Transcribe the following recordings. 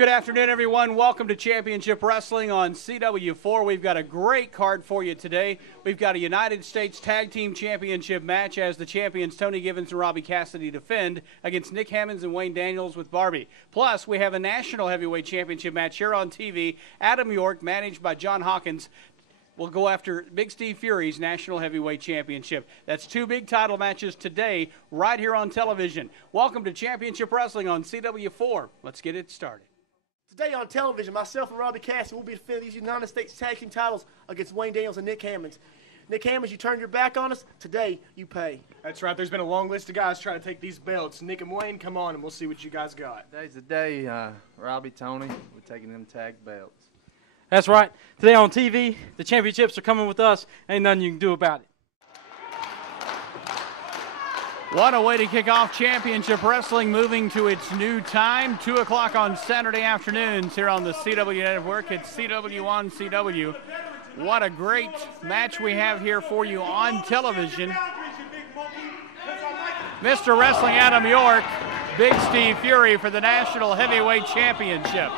Good afternoon, everyone. Welcome to Championship Wrestling on CW4. We've got a great card for you today. We've got a United States Tag Team Championship match as the champions Tony Givens and Robbie Cassidy defend against Nick Hammonds and Wayne Daniels with Barbie. Plus, we have a National Heavyweight Championship match here on TV. Adam York, managed by John Hawkins, will go after Big Steve Fury's National Heavyweight Championship. That's two big title matches today right here on television. Welcome to Championship Wrestling on CW4. Let's get it started. Today on television, myself and Robbie Cassidy will be defending these United States Tag Team titles against Wayne Daniels and Nick Hammonds. Nick Hammonds, you turned your back on us. Today, you pay. That's right. There's been a long list of guys trying to take these belts. Nick and Wayne, come on, and we'll see what you guys got. Today's the day, Robbie, Tony, we're taking them tag belts. That's right. Today on TV, the championships are coming with us. Ain't nothing you can do about it. What a way to kick off Championship Wrestling, moving to its new time, 2 o'clock on Saturday afternoons here on the CW Network. It's CW on CW. What a great match we have here for you on television. Mr. Wrestling Adam York, Big Steve Fury for the National Heavyweight Championship.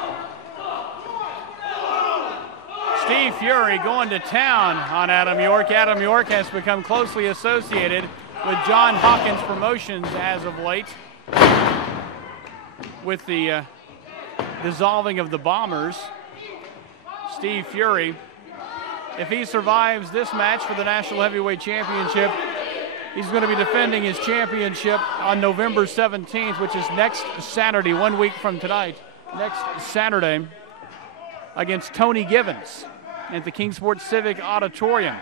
Steve Fury going to town on Adam York. Adam York has become closely associated with John Hawkins Promotions as of late, with the dissolving of the Bombers. Steve Fury, if he survives this match for the National Heavyweight Championship, he's going to be defending his championship on November 17th, which is next Saturday, 1 week from tonight, next Saturday, against Tony Givens at the Kingsport Civic Auditorium.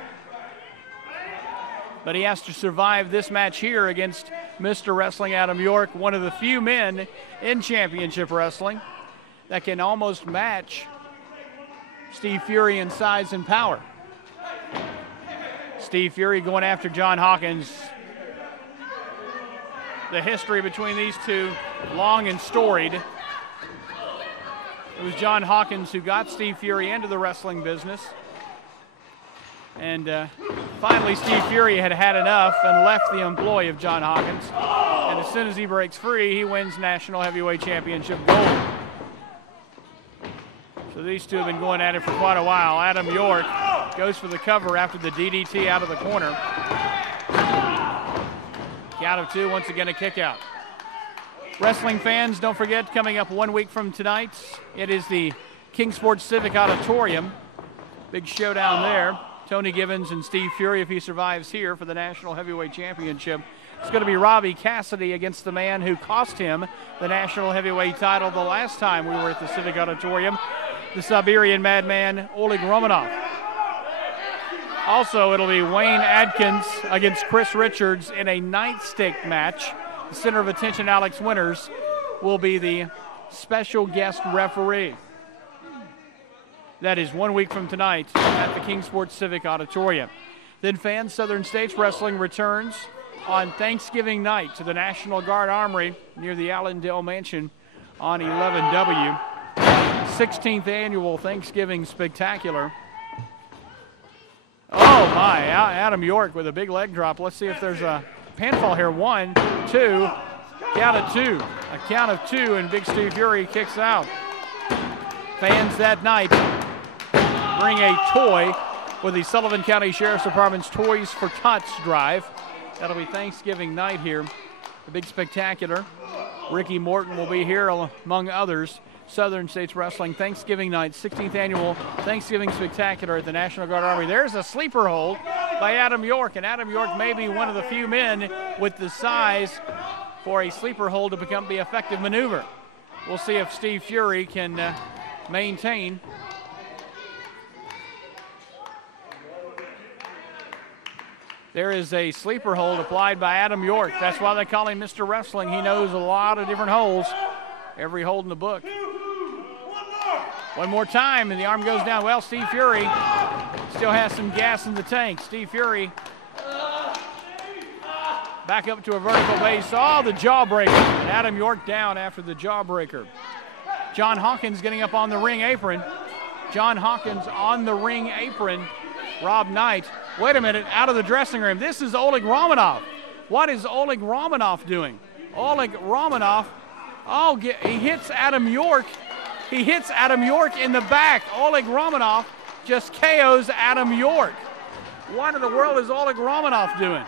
But he has to survive this match here against Mr. Wrestling Adam York, one of the few men in Championship Wrestling that can almost match Steve Fury in size and power. Steve Fury going after John Hawkins. The history between these two, long and storied. It was John Hawkins who got Steve Fury into the wrestling business. And finally, Steve Fury had had enough and left the employ of John Hawkins. And as soon as he breaks free, he wins National Heavyweight Championship gold. So these two have been going at it for quite a while. Adam York goes for the cover after the DDT out of the corner. Count of two, once again a kick out. Wrestling fans, don't forget, coming up 1 week from tonight, it is the Kingsport Civic Auditorium. Big showdown there. Tony Givens and Steve Fury, if he survives here for the National Heavyweight Championship. It's going to be Robbie Cassidy against the man who cost him the National Heavyweight title the last time we were at the Civic Auditorium, the Siberian Madman, Oleg Romanov. Also, it'll be Wayne Adkins against Chris Richards in a nightstick match. The center of attention, Alex Winters, will be the special guest referee. That is 1 week from tonight at the Kingsport Civic Auditorium. Then fans, Southern States Wrestling returns on Thanksgiving night to the National Guard Armory near the Allendale Mansion on 11W. 16th annual Thanksgiving Spectacular. Oh my, Adam York with a big leg drop. Let's see if there's a pinfall here. 1, 2, count of two. A count of two, and Big Steve Fury kicks out. Fans that night bring a toy with the Sullivan County Sheriff's Department's Toys for Tots drive. That'll be Thanksgiving night here. The big spectacular. Ricky Morton will be here among others. Southern States Wrestling Thanksgiving night, 16th annual Thanksgiving Spectacular at the National Guard Armory. There's a sleeper hold by Adam York, and Adam York may be one of the few men with the size for a sleeper hold to become the effective maneuver. We'll see if Steve Fury can maintain. There is a sleeper hold applied by Adam York. That's why they call him Mr. Wrestling. He knows a lot of different holds. Every hold in the book. One more time, and the arm goes down. Well, Steve Fury still has some gas in the tank. Steve Fury back up to a vertical base. Oh, the jawbreaker. And Adam York down after the jawbreaker. John Hawkins getting up on the ring apron. John Hawkins on the ring apron. Rob Knight. Wait a minute, out of the dressing room. This is Oleg Romanov. What is Oleg Romanov doing? Oleg Romanov, he hits Adam York He hits Adam York in the back. Oleg Romanov just KOs Adam York. What in the world is Oleg Romanov doing?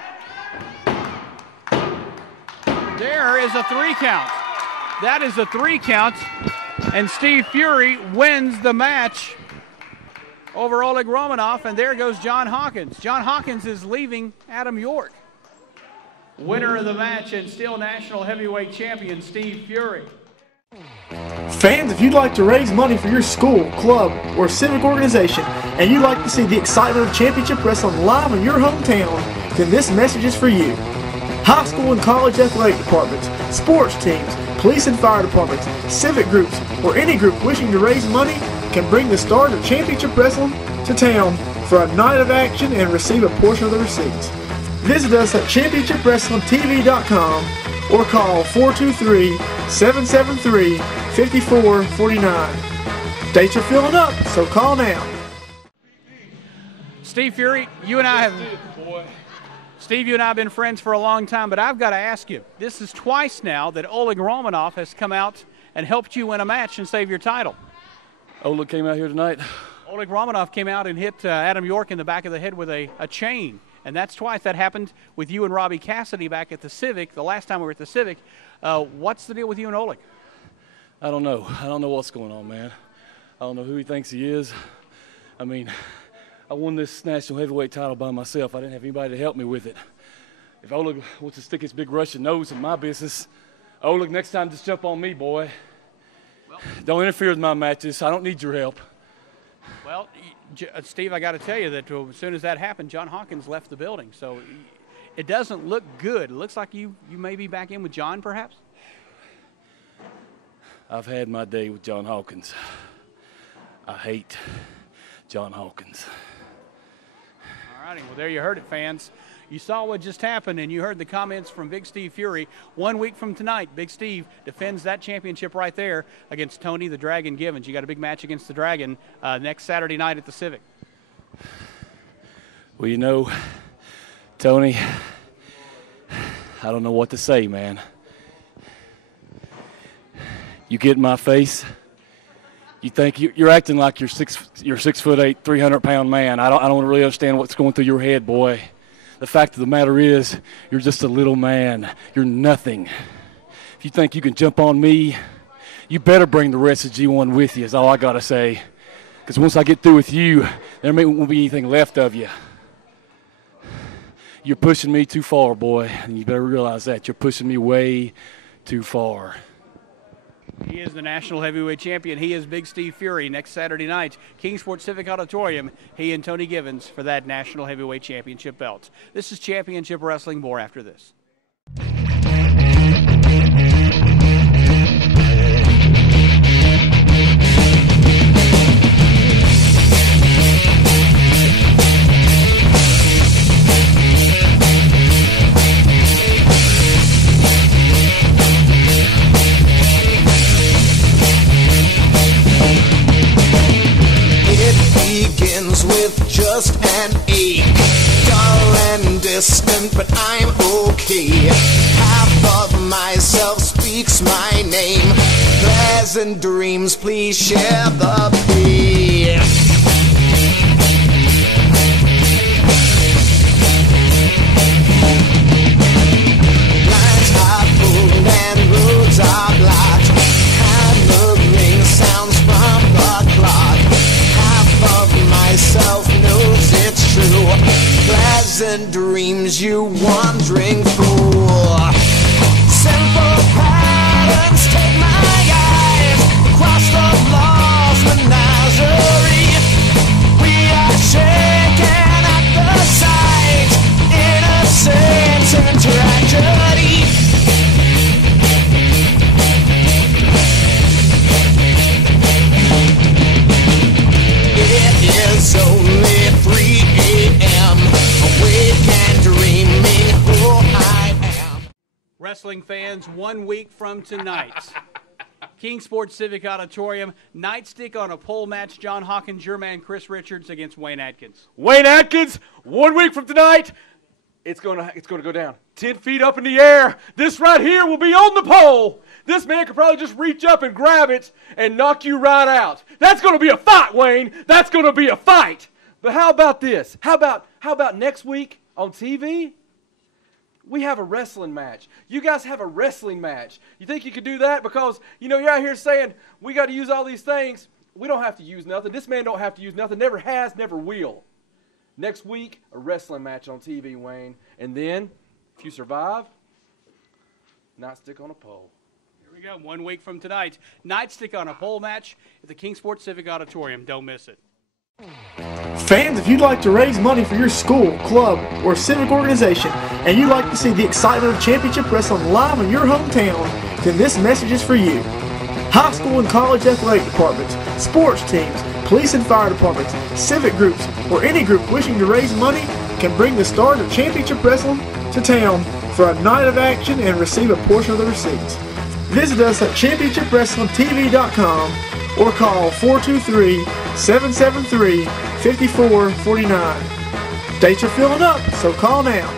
There is a 3 count. That is a 3 count, and Steve Fury wins the match over Oleg Romanov, and there goes John Hawkins. John Hawkins is leaving Adam York. Winner of the match and still national heavyweight champion, Steve Fury. Fans, if you'd like to raise money for your school, club, or civic organization, and you'd like to see the excitement of championship wrestling live in your hometown, then this message is for you. High school and college athletic departments, sports teams, police and fire departments, civic groups, or any group wishing to raise money can bring the stars of championship wrestling to town for a night of action and receive a portion of the receipts. Visit us at championshipwrestlingtv.com or call 423-773-5449. Dates are filling up, so call now. Steve Fury, you and I have been friends for a long time, but I've got to ask you, this is twice now that Oleg Romanov has come out and helped you win a match and save your title. Oleg came out here tonight. Oleg Romanov came out and hit Adam York in the back of the head with a chain, and that's twice. That happened with you and Robbie Cassidy back at the Civic, the last time we were at the Civic. What's the deal with you and Oleg? I don't know. I don't know what's going on, man. I don't know who he thinks he is. I mean, I won this national heavyweight title by myself. I didn't have anybody to help me with it. If Oleg wants to stick his big Russian nose in my business, Oleg, next time just jump on me, boy. Well, don't interfere with my matches. I don't need your help. Well, Steve, I got to tell you that as soon as that happened, John Hawkins left the building. So it doesn't look good. It looks like you may be back in with John, perhaps? I've had my day with John Hawkins. I hate John Hawkins. All righty, well, there you heard it, fans. You saw what just happened, and you heard the comments from Big Steve Fury. 1 week from tonight, Big Steve defends that championship right there against Tony the Dragon Givens. You got a big match against the Dragon next Saturday night at the Civic. Well, you know, Tony, I don't know what to say, man. You get in my face, you think you're acting like you're 6'8", 300-pound man. I don't really understand what's going through your head, boy. The fact of the matter is, you're just a little man. You're nothing. If you think you can jump on me, you better bring the rest of G1 with you, is all I got to say. Because once I get through with you, there won't be anything left of you. You're pushing me too far, boy, and you better realize that. You're pushing me way too far. He is the national heavyweight champion. He is Big Steve Fury next Saturday night. Kingsport Civic Auditorium, he and Tony Givens for that national heavyweight championship belt. This is Championship Wrestling. More after this. With just an ache, dull and distant, but I'm okay. Half of myself speaks my name. Pleasant dreams, please share the pain. Lines are pulled and roads are blocked. Hammering sounds from the clock. Of myself knows it's true. Pleasant dreams you wandering fool. Simple patterns take my eyes across the lost menagerie. We are shaken at the sight, innocence and tragedy. It's only 3 a.m. Awake and dreaming who I am. Wrestling fans, 1 week from tonight, Kingsport Civic Auditorium, nightstick on a pole match. John Hawkins, your man Chris Richards against Wayne Atkins. Wayne Atkins, 1 week from tonight, It's gonna go down 10 feet up in the air. This right here will be on the pole. This man could probably just reach up and grab it and knock you right out. That's gonna be a fight, Wayne. That's gonna be a fight. But how about this? How about next week on TV? We have a wrestling match. You guys have a wrestling match. You think you could do that? Because, you know, you're out here saying we got to use all these things. We don't have to use nothing. This man don't have to use nothing. Never has, never will. Next week, a wrestling match on TV, Wayne. And then, if you survive, nightstick on a pole. Here we go. 1 week from tonight, nightstick on a pole match at the Kingsport Civic Auditorium. Don't miss it. Fans, if you'd like to raise money for your school, club, or civic organization, and you'd like to see the excitement of championship wrestling live in your hometown, then this message is for you. High school and college athletic departments, sports teams, police and fire departments, civic groups, or any group wishing to raise money can bring the stars of championship wrestling to town for a night of action and receive a portion of the receipts. Visit us at championshipwrestlingtv.com or call 423-773-5449. Dates are filling up, so call now.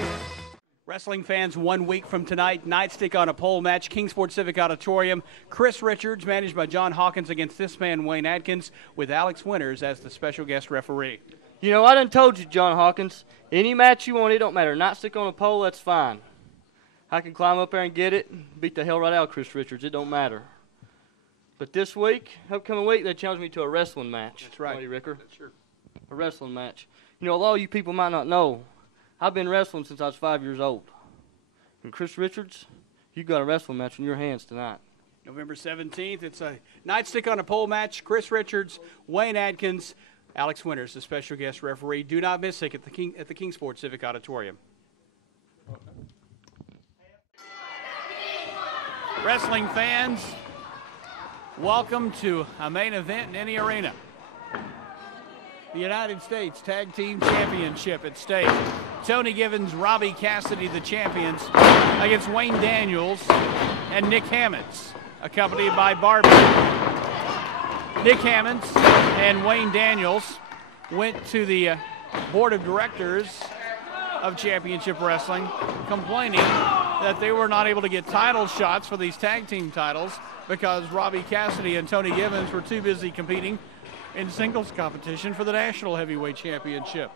Wrestling fans, 1 week from tonight, nightstick on a pole match, Kingsport Civic Auditorium. Chris Richards, managed by John Hawkins, against this man, Wayne Adkins, with Alex Winters as the special guest referee. You know, I done told you, John Hawkins, any match you want, it don't matter. Nightstick on a pole, that's fine. I can climb up there and get it, beat the hell right out of Chris Richards. It don't matter. But this week, upcoming week, they challenged me to a wrestling match. That's right. Buddy Ricker. That's true. A wrestling match. You know, a lot of you people might not know, I've been wrestling since I was 5 years old. And Chris Richards, you got a wrestling match in your hands tonight. November 17th, it's a nightstick on a pole match. Chris Richards, Wayne Adkins, Alex Winters, the special guest referee. Do not miss it at the Kingsport Civic Auditorium. Wrestling fans, welcome to a main event in any arena. The United States Tag Team Championship at stake. Tony Givens, Robbie Cassidy, the champions, against Wayne Daniels and Nick Hammonds, accompanied by Barbie. Nick Hammonds and Wayne Daniels went to the board of directors of Championship Wrestling, complaining that they were not able to get title shots for these tag team titles because Robbie Cassidy and Tony Givens were too busy competing in singles competition for the National Heavyweight Championship.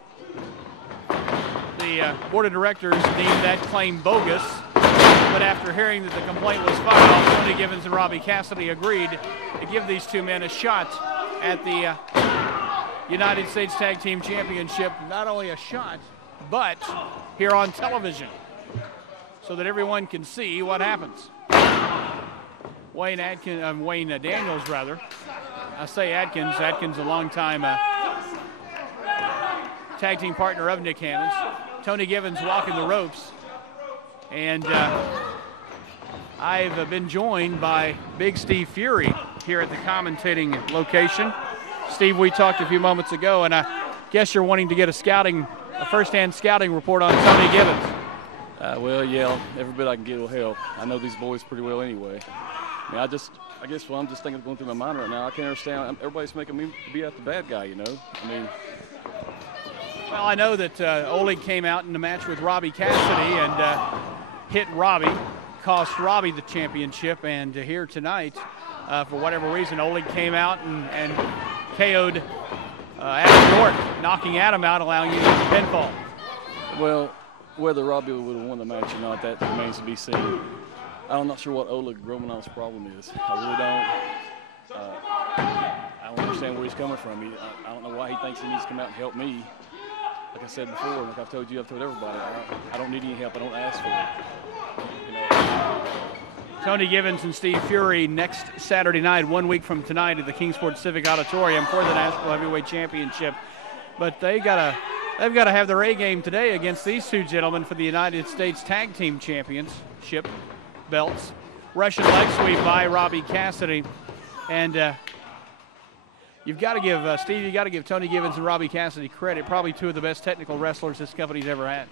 The board of directors deemed that claim bogus, but after hearing that the complaint was filed, Tony Givens and Robbie Cassidy agreed to give these two men a shot at the United States Tag Team Championship. Not only a shot, but here on television, so that everyone can see what happens. Wayne Daniels, rather. I say Adkins. Adkins, a longtime tag team partner of Nick Hammonds. Tony Givens walking the ropes. And I've been joined by Big Steve Fury here at the commentating location. Steve, we talked a few moments ago, and I guess you're wanting to get a first-hand scouting report on Tony Givens. Well, yeah, every bit I can get will help. I know these boys pretty well anyway. I mean, I'm just thinking, going through my mind right now, I can't understand. Everybody's making me be out the bad guy, you know? I mean. Well, I know that Oleg came out in the match with Robbie Cassidy and hit Robbie, cost Robbie the championship. And here tonight, for whatever reason, Oleg came out and KO'd Adam York, knocking Adam out, allowing you to get the pinfall. Well, whether Robbie would have won the match or not, that remains to be seen. I'm not sure what Oleg Romanov's problem is. I really don't. I don't understand where he's coming from. I don't know why he thinks he needs to come out and help me. Like I said before, like I've told you, I've told everybody, I don't need any help. I don't ask for it. You know. Tony Givens and Steve Fury next Saturday night, 1 week from tonight, at the Kingsport Civic Auditorium for the National Heavyweight Championship. But they've got to have their A game today against these two gentlemen for the United States Tag Team Championship belts. Russian leg sweep by Robbie Cassidy. And you've got to give, Steve, you got to give Tony Givens and Robbie Cassidy credit. Probably two of the best technical wrestlers this company's ever had.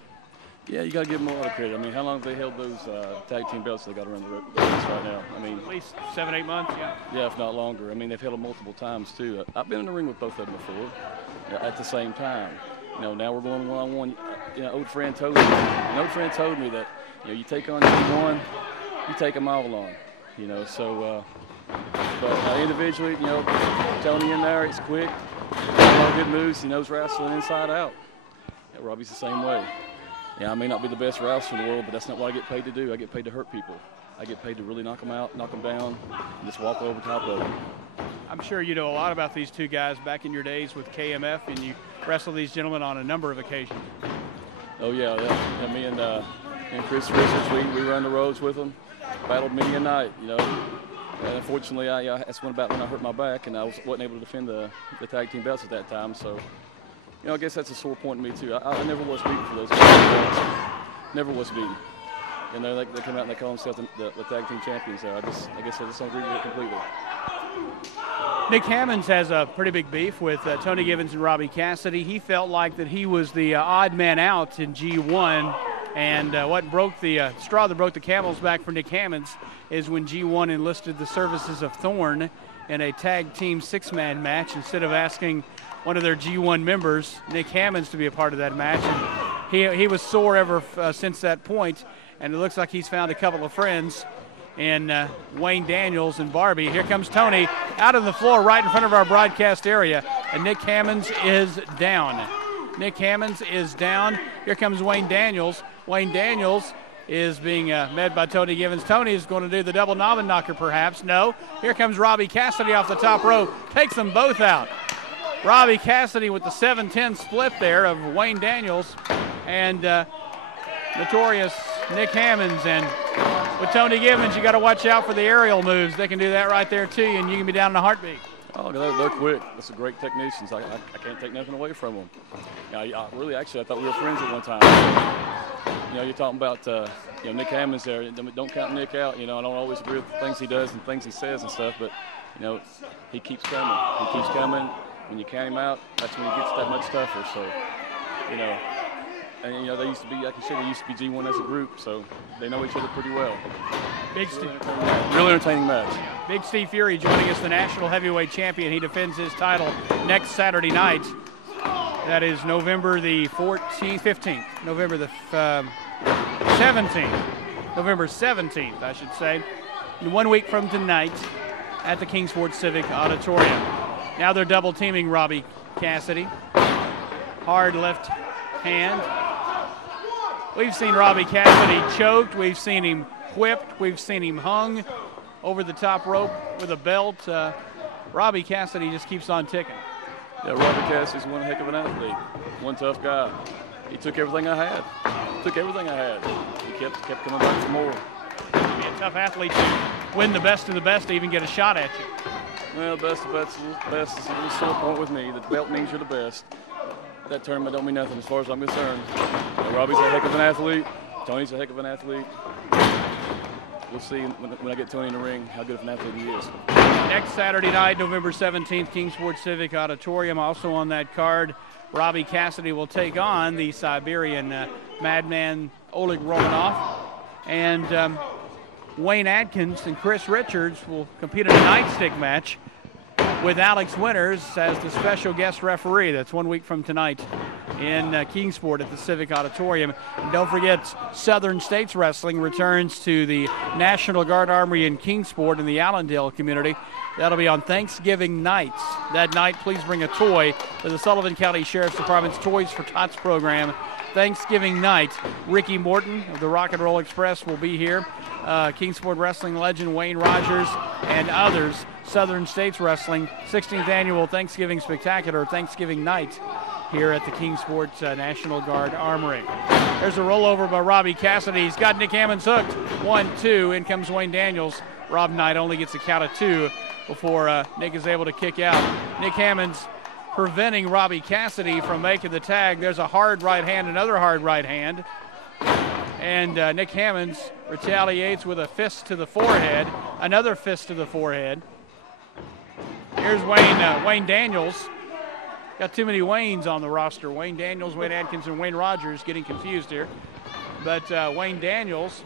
Yeah, you got to give them a lot of credit. I mean, how long have they held those tag team belts they got around the ropes right now? I mean, at least 7-8 months, yeah. Yeah, if not longer. I mean, they've held them multiple times, too. I've been in the ring with both of them before at the same time. You know, now we're going one-on-one. old friend told me. An old friend told me that you take on G1, you take them all on. So. But individually, Tony in there, he's quick, a lot of good moves. He knows wrestling inside out. Robbie's the same way. I may not be the best wrestler in the world, but that's not what I get paid to do. I get paid to hurt people. I get paid to really knock them out, knock them down, and just walk over top of them. I'm sure you know a lot about these two guys back in your days with KMF, and you wrestled these gentlemen on a number of occasions. Oh, yeah. Me and Chris Richards, we run the roads with them, battled many a night, And unfortunately, that's when I hurt my back, and I wasn't able to defend the tag team belts at that time. So, I guess that's a sore point to me too. I never was beaten for those belts. Never was beaten. And they come out and they call themselves the tag team champions. So I guess I just don't agree with it completely. Nick Hammonds has a pretty big beef with Tony Givens and Robbie Cassidy. He felt like that he was the odd man out in G1. And what broke the straw that broke the camel's back for Nick Hammonds is when G1 enlisted the services of Thorne in a tag team 6-man match instead of asking one of their G1 members, Nick Hammonds, to be a part of that match. And he was sore ever since that point, and it looks like he's found a couple of friends in Wayne Daniels and Barbie. Here comes Tony out on the floor right in front of our broadcast area, and Nick Hammonds is down. Nick Hammonds is down. Here comes Wayne Daniels. Wayne Daniels is being met by Tony Givens. Tony is going to do the double noggin knocker, perhaps. No. Here comes Robbie Cassidy off the top rope. Takes them both out. Robbie Cassidy with the 7-10 split there of Wayne Daniels and notorious Nick Hammonds. And with Tony Givens, you got to watch out for the aerial moves. They can do that right there to you, and you can be down in a heartbeat. Oh, they're quick. That's a great technicians. I can't take nothing away from them. I thought we were friends at one time. You're talking about Nick Hammonds there. Don't count Nick out. I don't always agree with the things he does and things he says and stuff, but he keeps coming. He keeps coming. When you count him out, that's when he gets that much tougher. So, and they used to be, like you said, they used to be G1 as a group, so they know each other pretty well. Big Steve. Really entertaining match. Big Steve Fury joining us, the national heavyweight champion. He defends his title next Saturday night. That is November the 15th. November the 17th. November 17th, I should say. 1 week from tonight at the Kingsport Civic Auditorium. Now they're double teaming Robbie Cassidy. Hard left hand. We've seen Robbie Cassidy choked. We've seen him whipped. We've seen him hung over the top rope with a belt. Robbie Cassidy just keeps on ticking. Yeah, Robbie Cassidy's one heck of an athlete. One tough guy. He took everything I had. He kept coming back for more. Be a tough athlete to win the best of the best to even get a shot at you. Well, best is a little sore point with me. The belt means you're the best. That term don't mean nothing as far as I'm concerned. Robbie's a heck of an athlete. Tony's a heck of an athlete. We'll see when I get Tony in the ring how good of an athlete he is. Next Saturday night, November 17th, Kingsport Civic Auditorium. Also on that card, Robbie Cassidy will take on the Siberian madman Oleg Romanov. And Wayne Adkins and Chris Richards will compete in a nightstick match with Alex Winters as the special guest referee. That's 1 week from tonight in Kingsport at the Civic Auditorium. And don't forget, Southern States Wrestling returns to the National Guard Armory in Kingsport in the Allendale community. That'll be on Thanksgiving night. That night, please bring a toy to the Sullivan County Sheriff's Department's Toys for Tots program. Thanksgiving night, Ricky Morton of the Rock and Roll Express will be here. Kingsport Wrestling legend Wayne Rogers and others. Southern States Wrestling 16th Annual Thanksgiving Spectacular Thanksgiving night here at the Kingsport National Guard Armory. There's a rollover by Robbie Cassidy. He's got Nick Hammonds hooked. 1, 2. In comes Wayne Daniels. Rob Knight only gets a count of 2 before Nick is able to kick out. Nick Hammonds preventing Robbie Cassidy from making the tag. There's a hard right hand, another hard right hand. And Nick Hammonds retaliates with a fist to the forehead, another fist to the forehead. Here's Wayne Daniels. Got too many Waynes on the roster. Wayne Daniels, Wayne Adkins, and Wayne Rogers getting confused here. But Wayne Daniels.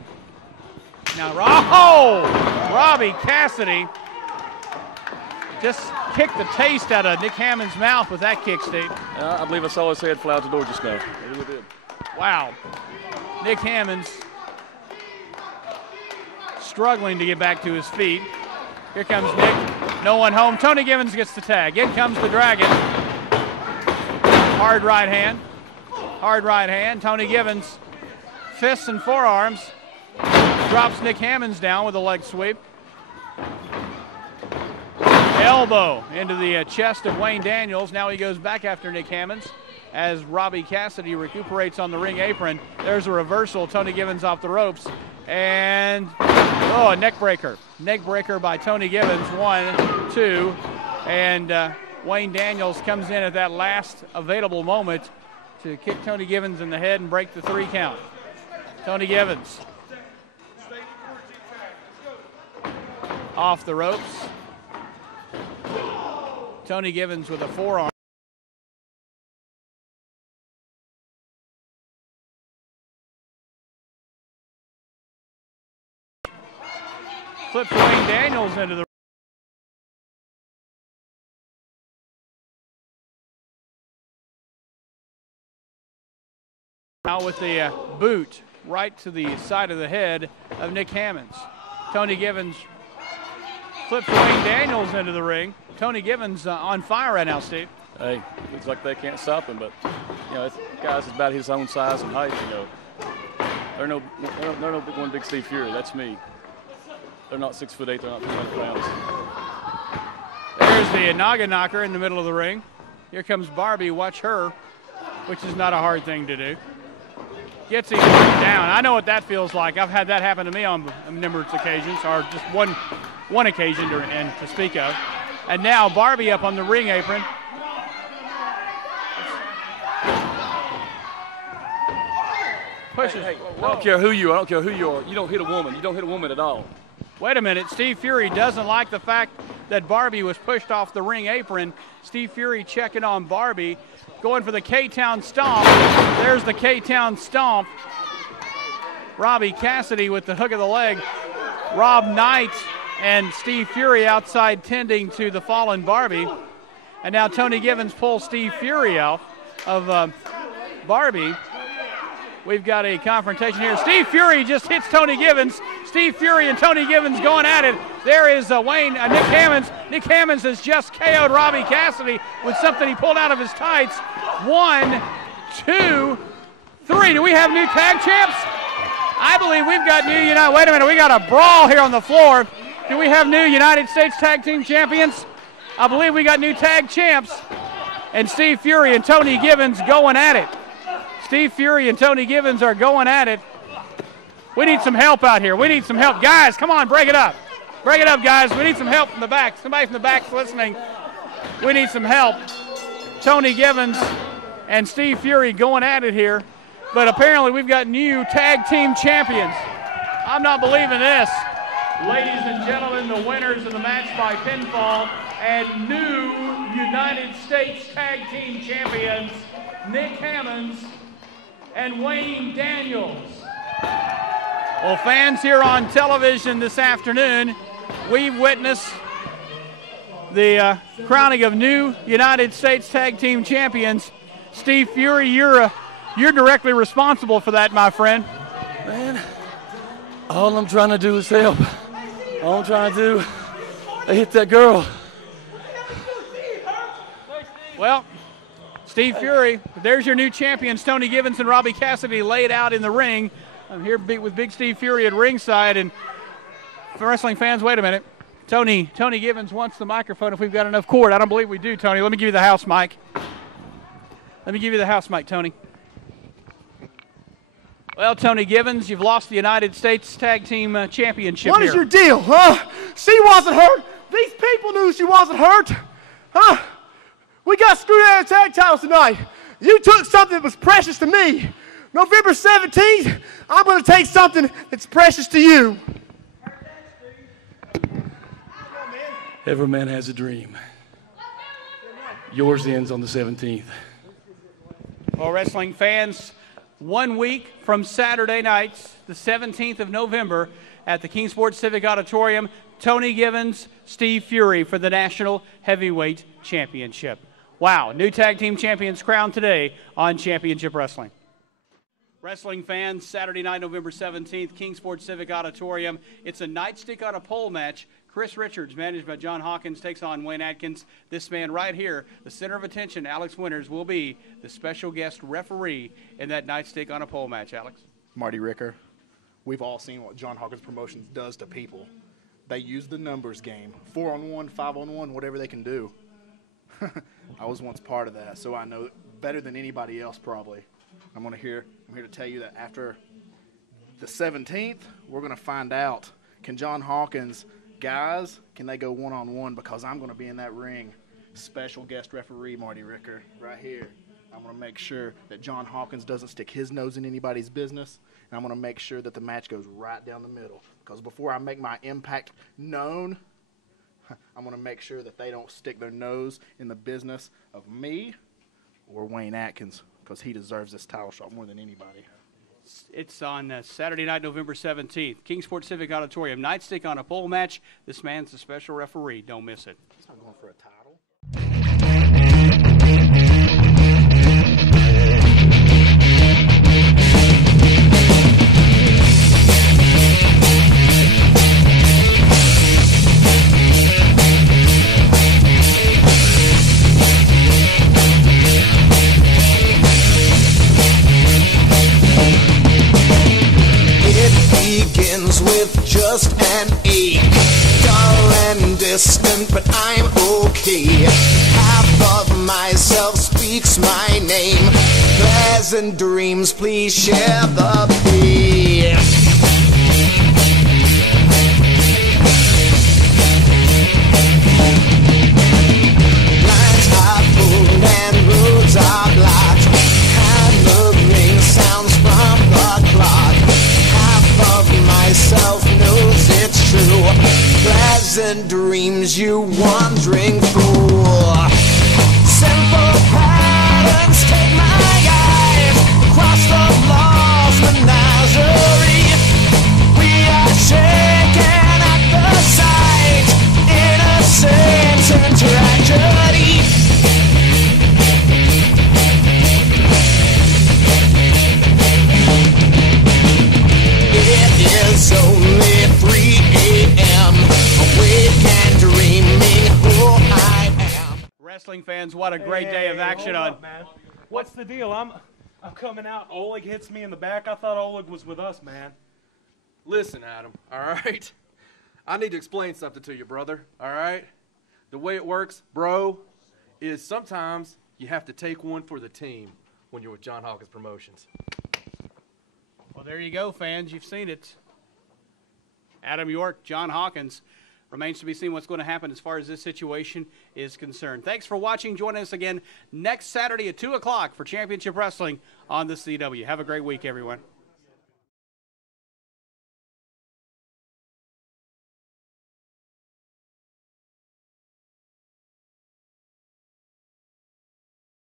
Now, Robbie Cassidy just kicked the taste out of Nick Hammonds' mouth with that kick, Steve. I believe I saw his head fly out the door just now. I really did. Wow. Nick Hammonds struggling to get back to his feet. Here comes Nick. No one home. Tony Givens gets the tag. In comes the Dragon. Hard right hand. Hard right hand. Tony Givens, fists and forearms, drops Nick Hammonds down with a leg sweep. Elbow into the chest of Wayne Daniels. Now he goes back after Nick Hammonds as Robbie Cassidy recuperates on the ring apron. There's a reversal. Tony Givens off the ropes. And, a neck breaker. Neck breaker by Tony Givens. 1, 2. And Wayne Daniels comes in at that last available moment to kick Tony Givens in the head and break the 3 count. Tony Givens off the ropes. Tony Givens with a forearm. Flips Wayne Daniels into the now with the boot right to the side of the head of Nick Hammonds. Tony Givens flips Wayne Daniels into the ring. Tony Givens on fire right now, Steve. Hey, looks like they can't stop him, but it's guys about his own size and height. They're no big Steve Fury. That's me. They're not 6'8". They're not 200 pounds. There's the Naga knocker in the middle of the ring. Here comes Barbie. Watch her, which is not a hard thing to do. Gets him down. I know what that feels like. I've had that happen to me on numerous occasions, or just one occasion to speak of. And now Barbie up on the ring apron. Pushes. Hey, I don't care who you are. I don't care who you are. You don't hit a woman. You don't hit a woman at all. Wait a minute. Steve Fury doesn't like the fact that Barbie was pushed off the ring apron. Steve Fury checking on Barbie, going for the K-Town Stomp. There's the K-Town Stomp. Robbie Cassidy with the hook of the leg. Rob Knight and Steve Fury outside tending to the fallen Barbie. And now Tony Givens pulls Steve Fury out of Barbie. We've got a confrontation here. Steve Fury just hits Tony Givens. Steve Fury and Tony Givens going at it. There is Nick Hammonds. Nick Hammonds has just KO'd Robbie Cassidy with something he pulled out of his tights. 1, 2, 3. Do we have new tag champs? I believe we've got new United. Wait a minute. We got a brawl here on the floor. Do we have new United States Tag Team Champions? I believe we got new tag champs. And Steve Fury and Tony Givens going at it. Steve Fury and Tony Givens are going at it. We need some help out here. We need some help. Guys, come on, break it up. Break it up, guys. We need some help from the back. Somebody from the back's listening. We need some help. Tony Givens and Steve Fury going at it here. But apparently we've got new tag team champions. I'm not believing this. Ladies and gentlemen, the winners of the match by pinfall and new United States Tag Team Champions, Nick Hammonds and Wayne Daniels. Well, fans here on television this afternoon, we've witnessed the crowning of new United States Tag Team Champions. Steve Fury, you're directly responsible for that, my friend. Man, all I'm trying to do is help. All I'm trying to do, they hit that girl. Well, Steve Fury, there's your new champions, Tony Givens and Robbie Cassidy, laid out in the ring. I'm here with Big Steve Fury at ringside, and for wrestling fans, wait a minute. Tony Givens wants the microphone if we've got enough cord. I don't believe we do, Tony. Let me give you the house mic. Let me give you the house mic, Tony. Well, Tony Givens, you've lost the United States Tag Team Championship. What is your deal, huh? She wasn't hurt. These people knew she wasn't hurt. Huh? We got screwed out of tag titles tonight. You took something that was precious to me. November 17th, I'm going to take something that's precious to you. Every man has a dream. Yours ends on the 17th. Well, wrestling fans, 1 week from Saturday night, the 17th of November, at the Kingsport Civic Auditorium, Tony Givens, Steve Fury for the National Heavyweight Championship. Wow, new tag team champions crowned today on Championship Wrestling. Wrestling fans, Saturday night, November 17th, Kingsport Civic Auditorium. It's a nightstick on a pole match. Chris Richards, managed by John Hawkins, takes on Wayne Atkins. This man right here, the center of attention, Alex Winters, will be the special guest referee in that nightstick on a pole match. Alex? Marty Ricker, we've all seen what John Hawkins Promotions does to people. They use the numbers game, 4-on-1, 5-on-1, whatever they can do. I was once part of that, so I know better than anybody else probably. I'm here to tell you that after the 17th, we're going to find out, can John Hawkins, guys, can they go one-on-one? Because I'm going to be in that ring. Special guest referee, Marty Ricker, right here. I'm going to make sure that John Hawkins doesn't stick his nose in anybody's business, and I'm going to make sure that the match goes right down the middle. Because before I make my impact known, I'm going to make sure that they don't stick their nose in the business of me or Wayne Atkins, because he deserves this title shot more than anybody. It's on Saturday night, November 17th. Kingsport Civic Auditorium, nightstick on a pole match. This man's the special referee. Don't miss it. He's not going for a title. Begins with just an ache, dull and distant, but I'm okay. Half of myself speaks my name. Pleasant dreams, please share the pain. Lines are pulled and roads are blocked. Hammering sounds from the clock. Of myself knows it's true. Pleasant dreams, you wandering fool. Simple patterns take my eyes across the lost menagerie. We are shaken at the sight, innocence and tragedy. It's only 3 a.m. Awake and dreaming who I am. Wrestling fans, what a great day of action on. Man. What's the deal? I'm coming out. Oleg hits me in the back. I thought Oleg was with us, man. Listen, Adam, all right? I need to explain something to you, brother, all right? The way it works, bro, is sometimes you have to take one for the team when you're with John Hawkins Promotions. Well, there you go, fans. You've seen it. Adam York, John Hawkins. Remains to be seen what's going to happen as far as this situation is concerned. Thanks for watching. Join us again next Saturday at 2 o'clock for Championship Wrestling on the CW. Have a great week, everyone.